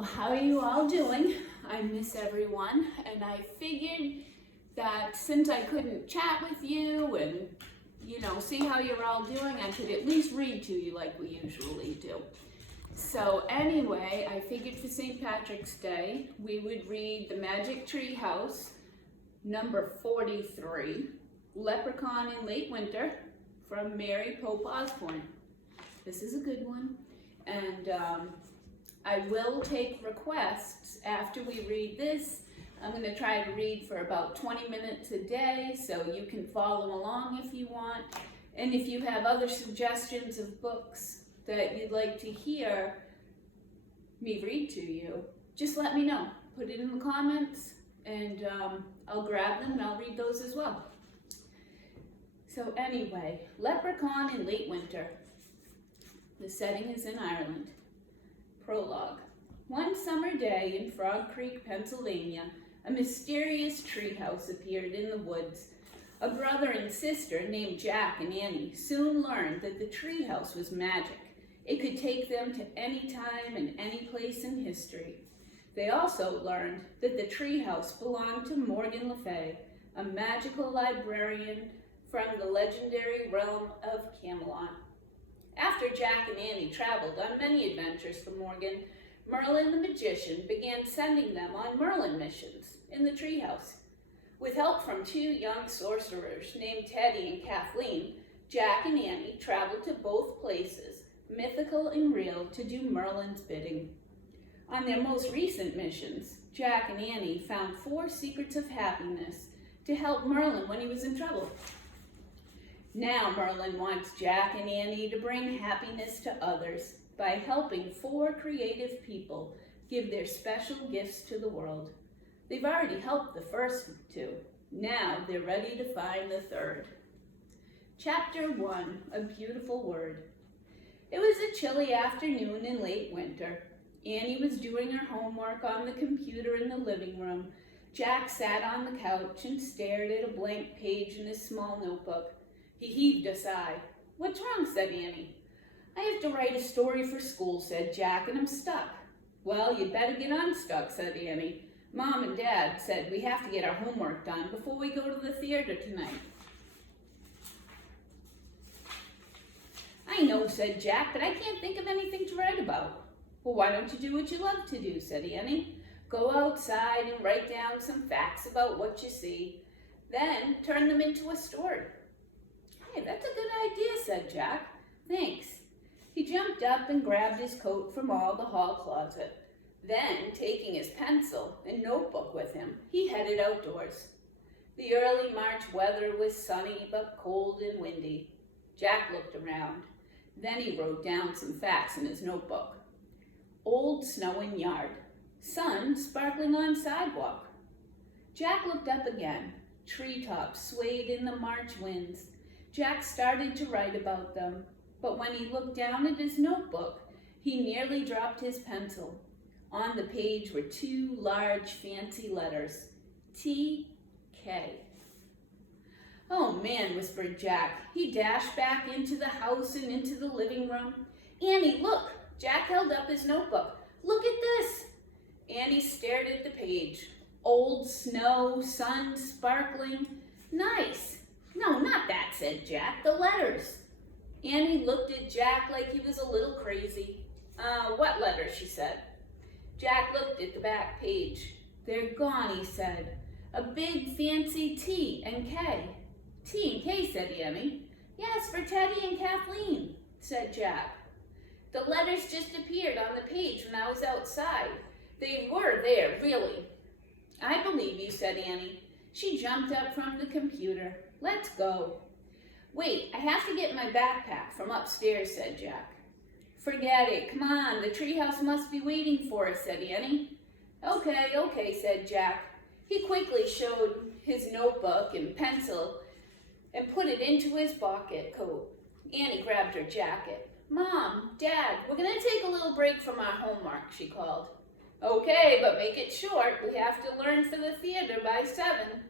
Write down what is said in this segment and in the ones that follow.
Well, how are you all doing? I miss everyone, and I figured that since I couldn't chat with you and, see how you're all doing, I could at least read to you like we usually do. So anyway, I figured for St. Patrick's Day, we would read The Magic Treehouse, number 43, Leprechaun in Late Winter, from Mary Pope Osborne. This is a good one, and I will take requests after we read this. I'm going to try to read for about 20 minutes a day, so you can follow along if you want. And if you have other suggestions of books that you'd like to hear me read to you, just let me know. Put it in the comments, and I'll grab them and I'll read those as well. So anyway, Leprechaun in Late Winter. The setting is in Ireland. Prologue. One summer day in Frog Creek, Pennsylvania, a mysterious treehouse appeared in the woods. A brother and sister named Jack and Annie soon learned that the treehouse was magic. It could take them to any time and any place in history. They also learned that the treehouse belonged to Morgan Le Fay, a magical librarian from the legendary realm of Camelot. After Jack and Annie traveled on many adventures for Morgan, Merlin the magician began sending them on Merlin missions in the treehouse. With help from two young sorcerers named Teddy and Kathleen, Jack and Annie traveled to both places, mythical and real, to do Merlin's bidding. On their most recent missions, Jack and Annie found 4 secrets of happiness to help Merlin when he was in trouble. Now Merlin wants Jack and Annie to bring happiness to others by helping 4 creative people give their special gifts to the world. They've already helped the first 2. Now they're ready to find the 3rd. Chapter 1, A Beautiful Word. It was a chilly afternoon in late winter. Annie was doing her homework on the computer in the living room. Jack sat on the couch and stared at a blank page in his small notebook. He heaved a sigh. "What's wrong?" said Annie. "I have to write a story for school," said Jack, "and I'm stuck." "Well, you'd better get unstuck," said Annie. "Mom and Dad said we have to get our homework done before we go to the theater tonight." "I know," said Jack, "but I can't think of anything to write about." "Well, why don't you do what you love to do?" said Annie. "Go outside and write down some facts about what you see. Then turn them into a story." "Hey, that's a good idea," said Jack. "Thanks." He jumped up and grabbed his coat from the hall closet. Then, taking his pencil and notebook with him, he headed outdoors. The early March weather was sunny but cold and windy. Jack looked around. Then he wrote down some facts in his notebook. Old snowing yard. Sun sparkling on sidewalk. Jack looked up again. Treetops swayed in the March winds. Jack started to write about them, but when he looked down at his notebook, he nearly dropped his pencil. On the page were 2 large, fancy letters, T.K. "Oh man," whispered Jack. He dashed back into the house and into the living room. "Annie, look!" Jack held up his notebook. "Look at this!" Annie stared at the page. Old snow, sun sparkling. "Nice." "No, not that," said Jack. "The letters." Annie looked at Jack like he was a little crazy. What letters?" she said. Jack looked at the back page. "They're gone," he said. "A big fancy T and K." "T and K," said Annie. "Yes, for Teddy and Kathleen," said Jack. "The letters just appeared on the page when I was outside. They were there, really." "I believe you," said Annie. She jumped up from the computer. "Let's go." "Wait, I have to get my backpack from upstairs," said Jack. "Forget it. Come on, the treehouse must be waiting for us," said Annie. Okay, said Jack. He quickly showed his notebook and pencil and put it into his pocket coat. Annie grabbed her jacket. "Mom, Dad, we're going to take a little break from our homework," she called. "Okay, but make it short. We have to learn for the theater by 7.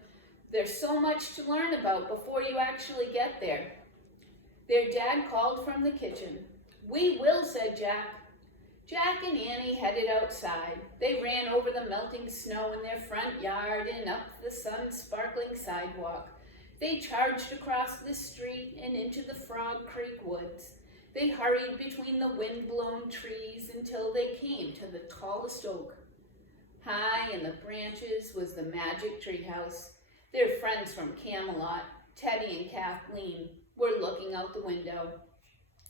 There's so much to learn about before you actually get there." Their dad called from the kitchen. "We will," said Jack. Jack and Annie headed outside. They ran over the melting snow in their front yard and up the sun-sparkling sidewalk. They charged across the street and into the Frog Creek woods. They hurried between the wind-blown trees until they came to the tallest oak. High in the branches was the magic treehouse. Their friends from Camelot, Teddy and Kathleen, were looking out the window.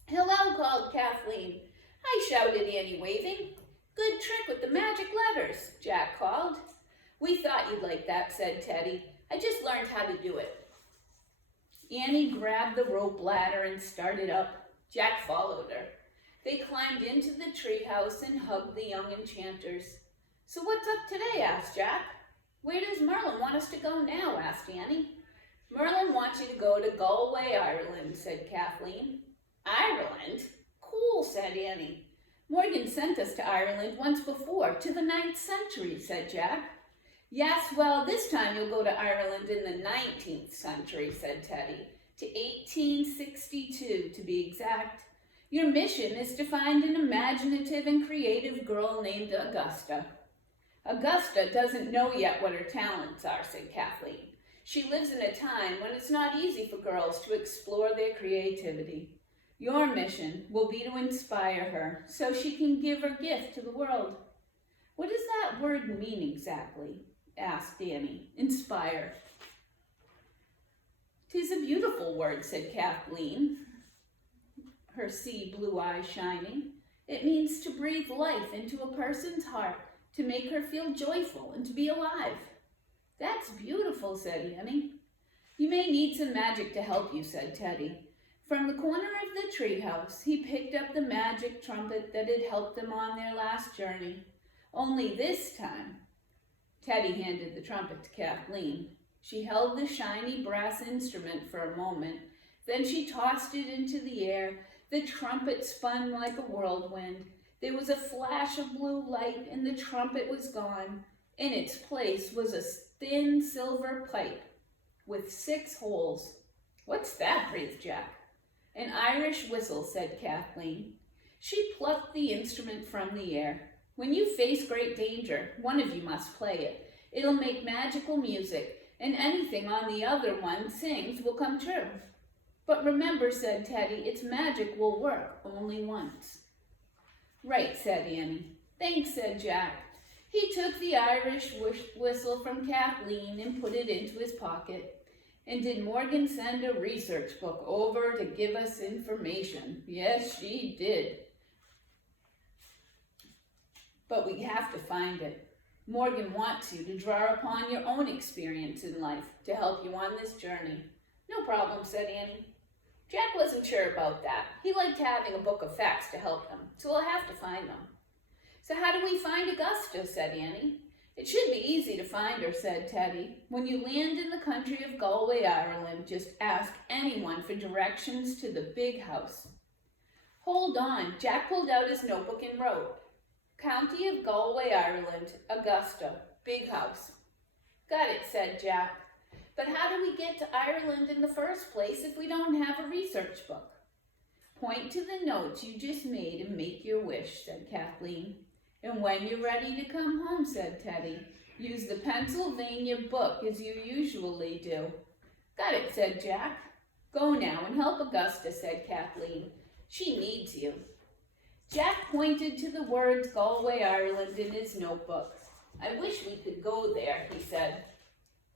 "Hello," called Kathleen. "Hi," shouted Annie, waving. "Good trick with the magic letters," Jack called. "We thought you'd like that," said Teddy. "I just learned how to do it." Annie grabbed the rope ladder and started up. Jack followed her. They climbed into the treehouse and hugged the young enchanters. "So what's up today?" asked Jack. "Where does Merlin want us to go now?" asked Annie. "Merlin wants you to go to Galway, Ireland," said Kathleen. "Ireland? Cool," said Annie. "Morgan sent us to Ireland once before, to the 9th century, said Jack. "Yes, well, this time you'll go to Ireland in the 19th century, said Teddy, to 1862 to be exact. Your mission is to find an imaginative and creative girl named Augusta." "Augusta doesn't know yet what her talents are," said Kathleen. "She lives in a time when it's not easy for girls to explore their creativity. Your mission will be to inspire her so she can give her gift to the world." "What does that word mean exactly?" asked Annie. "Inspire." "'Tis a beautiful word," said Kathleen, her sea blue eyes shining. "It means to breathe life into a person's heart, to make her feel joyful and to be alive." "That's beautiful," said Annie. "You may need some magic to help you," said Teddy. From the corner of the treehouse, he picked up the magic trumpet that had helped them on their last journey. Only this time, Teddy handed the trumpet to Kathleen. She held the shiny brass instrument for a moment. Then she tossed it into the air. The trumpet spun like a whirlwind. There was a flash of blue light, and the trumpet was gone. In its place was a thin silver pipe with 6 holes. "What's that?" breathed Jack. "An Irish whistle," said Kathleen. She plucked the instrument from the air. "When you face great danger, one of you must play it. It'll make magical music, and anything on the other one sings will come true." "But remember," said Teddy, "its magic will work only once." "Right," said Annie. "Thanks," said Jack. He took the Irish whistle from Kathleen and put it into his pocket. "And did Morgan send a research book over to give us information?" "Yes, she did. But we have to find it. Morgan wants you to draw upon your own experience in life to help you on this journey." "No problem," said Annie. Jack wasn't sure about that. He liked having a book of facts to help him, so we'll have to find them. "So how do we find Augusta?" said Annie. "It should be easy to find her," said Teddy. "When you land in the country of Galway, Ireland, just ask anyone for directions to the big house." "Hold on." Jack pulled out his notebook and wrote, "County of Galway, Ireland, Augusta, big house." "Got it," said Jack. "But how do we get to Ireland in the first place if we don't have a research book?" "Point to the notes you just made and make your wish," said Kathleen. "And when you're ready to come home," said Teddy, "use the Pennsylvania book as you usually do." "Got it," said Jack. "Go now and help Augusta," said Kathleen. "She needs you." Jack pointed to the words Galway, Ireland in his notebook. "I wish we could go there," he said.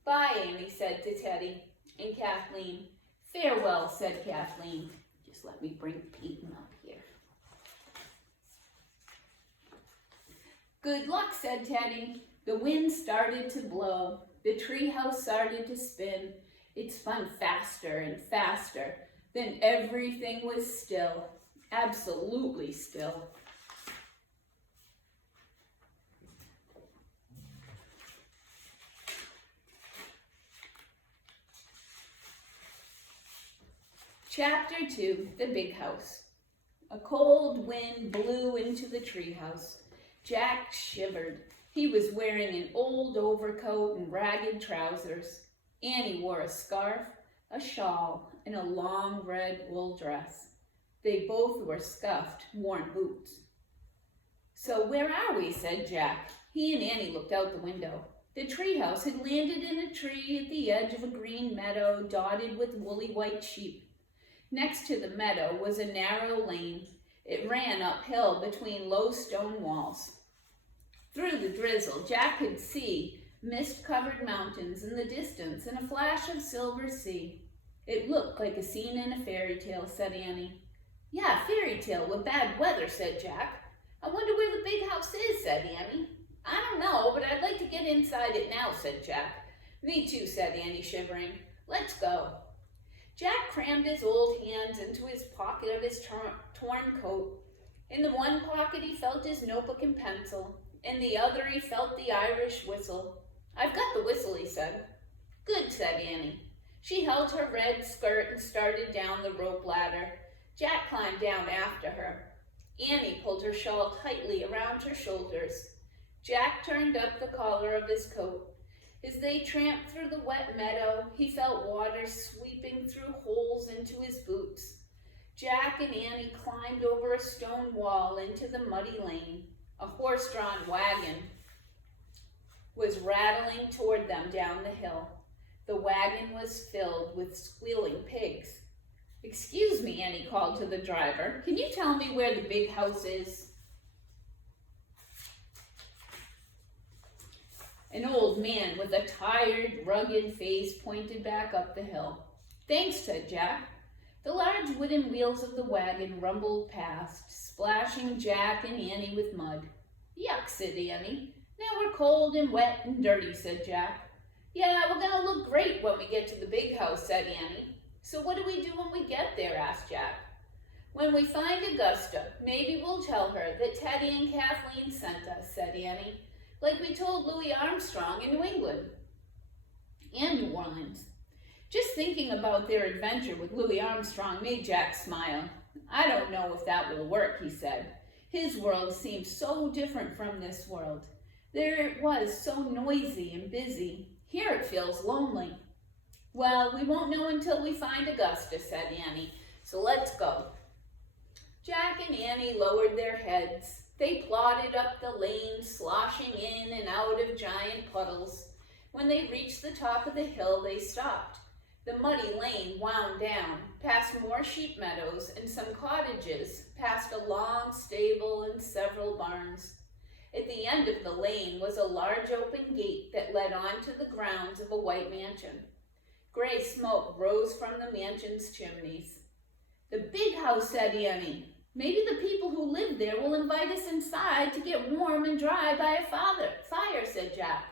"Bye," Annie said to Teddy and Kathleen. "Farewell," said Kathleen. Just let me bring Peyton up here. "Good luck," said Teddy. The wind started to blow. The treehouse started to spin. It spun faster and faster. Then everything was still. Absolutely still. Chapter 2, The Big House. A cold wind blew into the treehouse. Jack shivered. He was wearing an old overcoat and ragged trousers. Annie wore a scarf, a shawl, and a long red wool dress. They both wore scuffed, worn boots. "So where are we?" said Jack. He and Annie looked out the window. The treehouse had landed in a tree at the edge of a green meadow dotted with woolly white sheep. Next to the meadow was a narrow lane. It ran uphill between low stone walls. Through the drizzle, Jack could see mist-covered mountains in the distance and a flash of silver sea. "It looked like a scene in a fairy tale," said Annie. "Yeah, fairy tale with bad weather," said Jack. "I wonder where the big house is," said Annie. "I don't know, but I'd like to get inside it now," said Jack. "Me too," said Annie, shivering. "Let's go." Jack crammed his old hands into his pocket of his torn coat. In the one pocket he felt his notebook and pencil. In the other he felt the Irish whistle. "I've got the whistle," he said. "Good," said Annie. She held her red skirt and started down the rope ladder. Jack climbed down after her. Annie pulled her shawl tightly around her shoulders. Jack turned up the collar of his coat. As they tramped through the wet meadow, he felt water sweeping through holes into his boots. Jack and Annie climbed over a stone wall into the muddy lane. A horse-drawn wagon was rattling toward them down the hill. The wagon was filled with squealing pigs. "Excuse me," Annie called to the driver. "Can you tell me where the big house is?" An old man with a tired, rugged face pointed back up the hill. "Thanks," said Jack. The large wooden wheels of the wagon rumbled past, splashing Jack and Annie with mud. "Yuck," said Annie. "Now we're cold and wet and dirty," said Jack. "Yeah, we're gonna look great when we get to the big house," said Annie. "So what do we do when we get there?" asked Jack. "When we find Augusta, maybe we'll tell her that Teddy and Kathleen sent us," said Annie. "Like we told Louis Armstrong in New England and New Orleans." Just thinking about their adventure with Louis Armstrong made Jack smile. "I don't know if that will work," he said. "His world seemed so different from this world. There it was so noisy and busy. Here it feels lonely." "Well, we won't know until we find Augusta," said Annie. "So let's go." Jack and Annie lowered their heads. They plodded up the lane, sloshing in and out of giant puddles. When they reached the top of the hill, they stopped. The muddy lane wound down, past more sheep meadows and some cottages, past a long stable and several barns. At the end of the lane was a large open gate that led onto the grounds of a white mansion. Gray smoke rose from the mansion's chimneys. "The big house," said Annie. "Maybe the people who live there will invite us inside to get warm and dry by a fire," said Jack.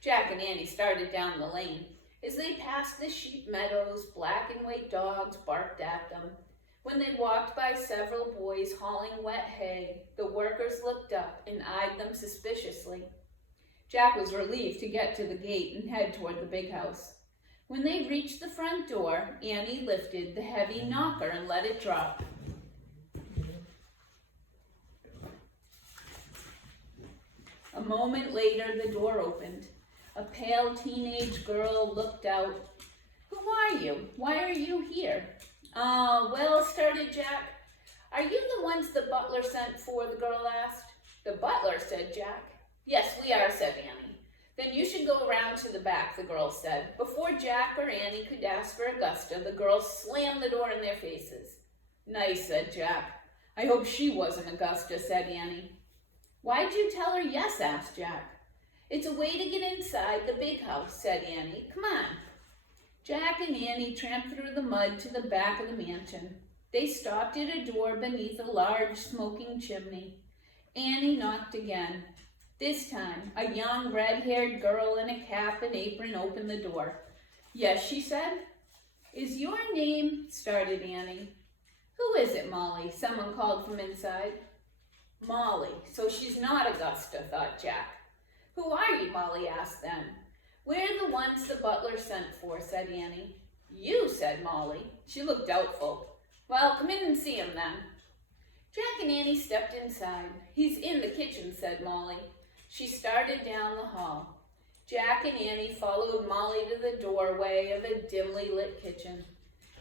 Jack and Annie started down the lane. As they passed the sheep meadows, black and white dogs barked at them. When they walked by several boys hauling wet hay, the workers looked up and eyed them suspiciously. Jack was relieved to get to the gate and head toward the big house. When they reached the front door, Annie lifted the heavy knocker and let it drop. A moment later, the door opened. A pale teenage girl looked out. "Who are you? Why are you here?" Well," started Jack. "Are you the ones the butler sent for?" the girl asked. "The butler?" said Jack. "Yes, we are," said Annie. "Then you should go around to the back," the girl said. Before Jack or Annie could ask for Augusta, the girls slammed the door in their faces. "Nice," said Jack. "I hope she wasn't Augusta," said Annie. "Why'd you tell her yes?" asked Jack. "It's a way to get inside the big house," said Annie. "Come on." Jack and Annie tramped through the mud to the back of the mansion. They stopped at a door beneath a large smoking chimney. Annie knocked again. This time, a young red-haired girl in a cap and apron opened the door. "Yes," she said. "Is your name—" started Annie. "Who is it, Molly?" someone called from inside. Molly, so she's not Augusta, thought Jack. "Who are you?" Molly asked then. "We're the ones the butler sent for," said Annie. "You?" said Molly. She looked doubtful. "Well, come in and see him then." Jack and Annie stepped inside. "He's in the kitchen," said Molly. She started down the hall. Jack and Annie followed Molly to the doorway of a dimly lit kitchen.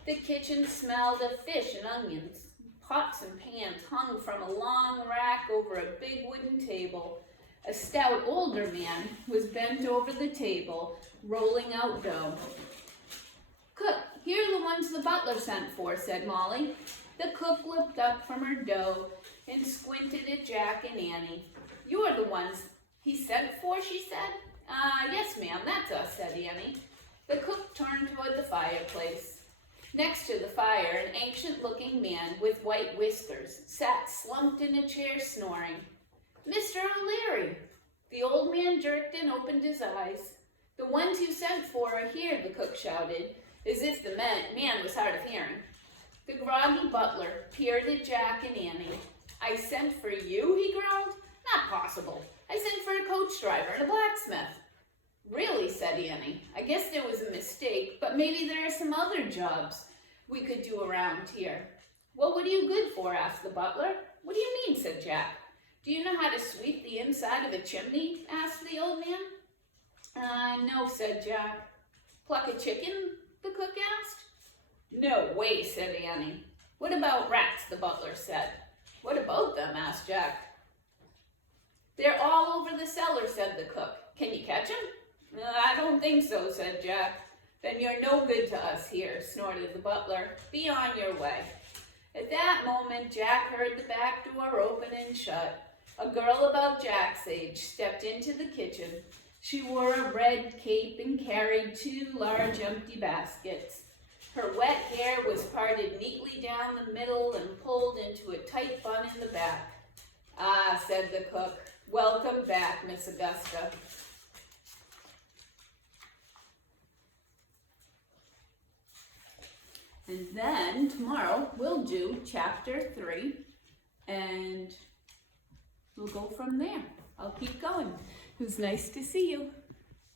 The kitchen smelled of fish and onions, Pots and pans hung from a long rack over a big wooden table. A stout older man was bent over the table, rolling out dough. "Cook, here are the ones the butler sent for," said Molly. The cook looked up from her dough and squinted at Jack and Annie. "You are the ones he sent for," she said. Yes, ma'am, that's us," said Annie. The cook turned toward the fireplace. Next to the fire, an ancient-looking man with white whiskers sat slumped in a chair snoring. "Mr. O'Leary." The old man jerked and opened his eyes. "The ones you sent for are here," the cook shouted, as if the man was hard of hearing. The groggy butler peered at Jack and Annie. "I sent for you?" he growled. "Not possible. I sent for a coach driver and a blacksmith." "Really?" said Annie. "I guess there was a mistake, but maybe there are some other jobs we could do around here." "Well, what are you good for?" asked the butler. "What do you mean?" said Jack. "Do you know how to sweep the inside of a chimney?" asked the old man. No, said Jack. "Pluck a chicken?" the cook asked. "No way," said Annie. "What about rats?" the butler said. "What about them?" asked Jack. "They're all over the cellar," said the cook. "Can you catch them?" "I don't think so," said Jack. "Then you're no good to us here," snorted the butler. "Be on your way." At that moment, Jack heard the back door open and shut. A girl about Jack's age stepped into the kitchen. She wore a red cape and carried 2 large empty baskets. Her wet hair was parted neatly down the middle and pulled into a tight bun in the back. "Ah," said the cook. "Welcome back, Miss Augusta." And then tomorrow we'll do chapter 3 and we'll go from there. I'll keep going. It was nice to see you.